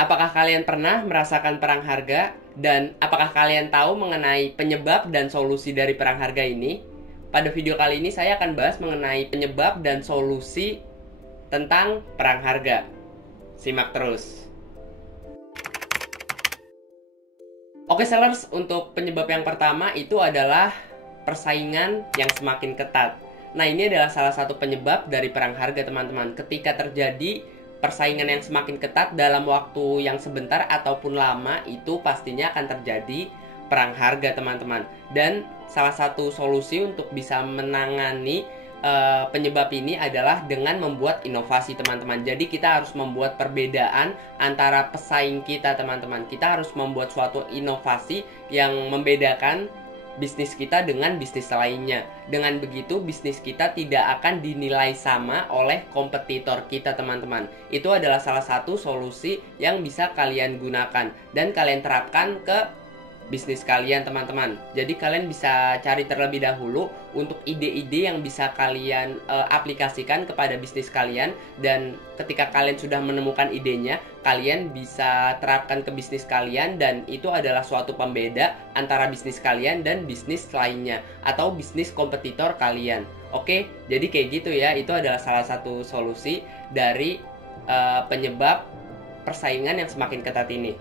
Apakah kalian pernah merasakan perang harga? Dan apakah kalian tahu mengenai penyebab dan solusi dari perang harga ini? Pada video kali ini saya akan bahas mengenai penyebab dan solusi tentang perang harga. Simak terus. Oke sellers, untuk penyebab yang pertama itu adalah persaingan yang semakin ketat. Nah, ini adalah salah satu penyebab dari perang harga, teman-teman. Ketika terjadi persaingan yang semakin ketat dalam waktu yang sebentar ataupun lama, itu pastinya akan terjadi perang harga, teman-teman. Dan salah satu solusi untuk bisa menangani penyebab ini adalah dengan membuat inovasi, teman-teman. Jadi kita harus membuat perbedaan antara pesaing kita, teman-teman. Kita harus membuat suatu inovasi yang membedakan bisnis kita dengan bisnis lainnya. Dengan begitu bisnis kita tidak akan dinilai sama oleh kompetitor kita, teman-teman. Itu adalah salah satu solusi yang bisa kalian gunakan dan kalian terapkan ke bisnis kalian, teman-teman. Jadi kalian bisa cari terlebih dahulu untuk ide-ide yang bisa kalian aplikasikan kepada bisnis kalian, dan ketika kalian sudah menemukan idenya, kalian bisa terapkan ke bisnis kalian, dan itu adalah suatu pembeda antara bisnis kalian dan bisnis lainnya atau bisnis kompetitor kalian. Oke, jadi kayak gitu ya. Itu adalah salah satu solusi dari penyebab persaingan yang semakin ketat ini.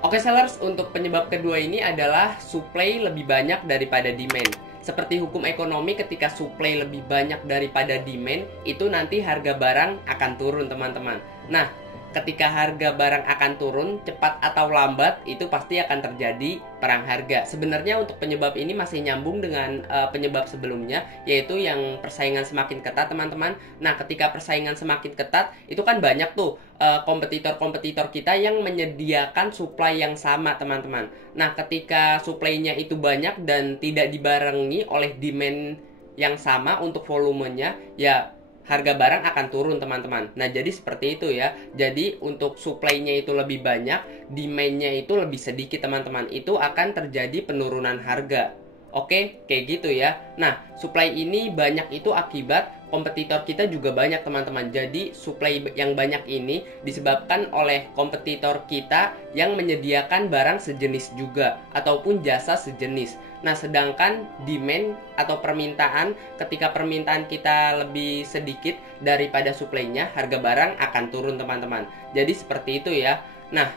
Oke sellers, untuk penyebab kedua ini adalah supply lebih banyak daripada demand. Seperti hukum ekonomi, ketika supply lebih banyak daripada demand, itu nanti harga barang akan turun, teman-teman. Nah, ketika harga barang akan turun, cepat atau lambat, itu pasti akan terjadi perang harga. Sebenarnya untuk penyebab ini masih nyambung dengan penyebab sebelumnya, yaitu yang persaingan semakin ketat, teman-teman. Nah, ketika persaingan semakin ketat, itu kan banyak tuh kompetitor-kompetitor kita yang menyediakan supply yang sama, teman-teman. Nah, ketika supply-nya itu banyak dan tidak dibarengi oleh demand yang sama untuk volumenya, ya harga barang akan turun, teman-teman. Nah, jadi seperti itu ya. Jadi untuk supply-nya itu lebih banyak, demand-nya itu lebih sedikit, teman-teman. Itu akan terjadi penurunan harga. Oke, kayak gitu ya. Nah, supply ini banyak itu akibat kompetitor kita juga banyak, teman-teman. Jadi supply yang banyak ini disebabkan oleh kompetitor kita yang menyediakan barang sejenis juga ataupun jasa sejenis. Nah, sedangkan demand atau permintaan, ketika permintaan kita lebih sedikit daripada supply-nya, harga barang akan turun, teman-teman. Jadi seperti itu ya. Nah,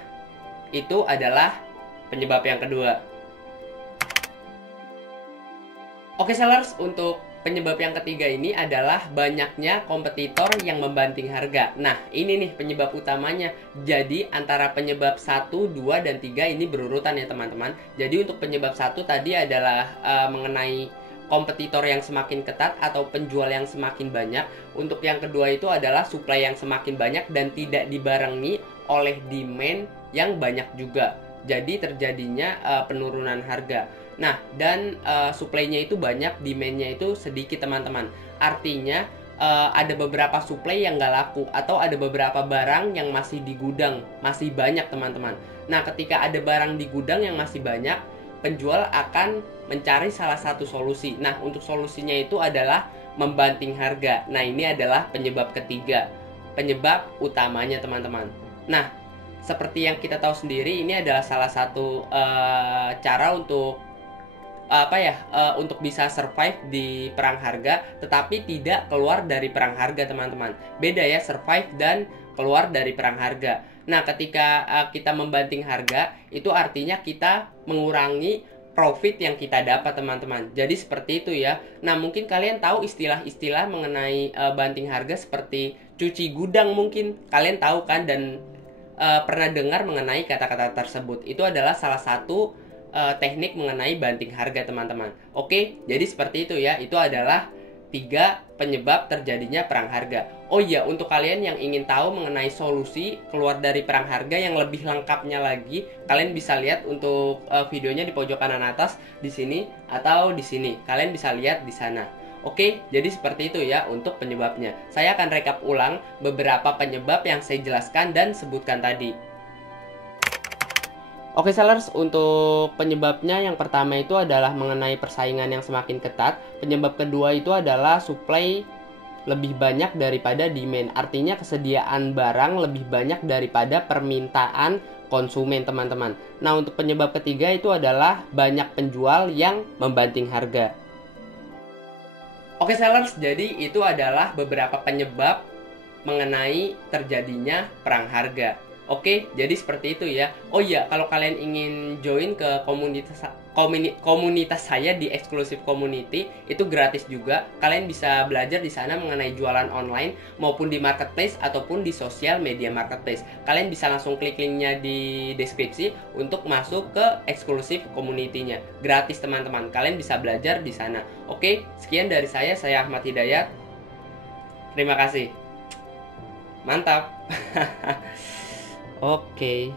itu adalah penyebab yang kedua. Oke sellers, untuk penyebab yang ketiga ini adalah banyaknya kompetitor yang membanting harga. Nah, ini nih penyebab utamanya. Jadi antara penyebab 1, 2, dan 3 ini berurutan ya, teman-teman. Jadi untuk penyebab 1 tadi adalah mengenai kompetitor yang semakin ketat atau penjual yang semakin banyak. Untuk yang kedua itu adalah supply yang semakin banyak dan tidak dibarengi oleh demand yang banyak juga. Jadi terjadinya penurunan harga. Nah, dan supply-nya itu banyak, demand-nya itu sedikit, teman-teman. Artinya ada beberapa supply yang nggak laku, atau ada beberapa barang yang masih di gudang, masih banyak, teman-teman. Nah, ketika ada barang di gudang yang masih banyak, penjual akan mencari salah satu solusi. Nah, untuk solusinya itu adalah membanting harga. Nah, ini adalah penyebab ketiga, penyebab utamanya, teman-teman. Nah, seperti yang kita tahu sendiri, ini adalah salah satu cara untuk untuk bisa survive di perang harga, tetapi tidak keluar dari perang harga, teman-teman. Beda ya, survive dan keluar dari perang harga. Nah, ketika kita membanting harga, itu artinya kita mengurangi profit yang kita dapat, teman-teman. Jadi seperti itu ya. Nah, mungkin kalian tahu istilah-istilah mengenai banting harga seperti cuci gudang, mungkin kalian tahu kan, dan pernah dengar mengenai kata-kata tersebut. Itu adalah salah satu teknik mengenai banting harga, teman-teman. Oke, jadi seperti itu ya. Itu adalah 3 penyebab terjadinya perang harga. Oh iya, untuk kalian yang ingin tahu mengenai solusi keluar dari perang harga yang lebih lengkapnya lagi, kalian bisa lihat untuk videonya di pojok kanan atas di sini atau di sini. Kalian bisa lihat di sana. Oke, jadi seperti itu ya untuk penyebabnya. Saya akan rekap ulang beberapa penyebab yang saya jelaskan dan sebutkan tadi. Oke sellers, untuk penyebabnya yang pertama itu adalah mengenai persaingan yang semakin ketat. Penyebab kedua itu adalah supply lebih banyak daripada demand. Artinya kesediaan barang lebih banyak daripada permintaan konsumen, teman-teman. Nah, untuk penyebab ketiga itu adalah banyak penjual yang membanting harga. Oke sellers, jadi itu adalah beberapa penyebab mengenai terjadinya perang harga. Oke, jadi seperti itu ya. Oh iya, kalau kalian ingin join ke komunitas saya di Exclusive Community, itu gratis juga. Kalian bisa belajar di sana mengenai jualan online maupun di marketplace ataupun di sosial media marketplace. Kalian bisa langsung klik linknya di deskripsi untuk masuk ke Exclusive Community-nya. Gratis teman-teman, kalian bisa belajar di sana. Oke, sekian dari saya Ahmad Hidayat. Terima kasih. Mantap. Oke.